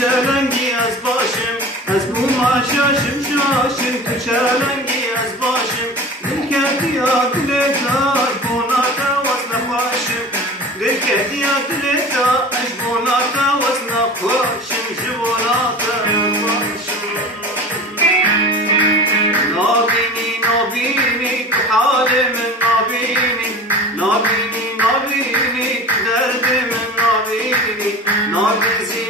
چلنگی از باشم از بوما شاشم تو چلنگی از باشم دلکتیا دلتا بوناتا وزن خواشم دلکتیا دلتا اش بوناتا وزن خواشم جبوناتا خواشم نابینی که حال من نابینی که درد من نابینی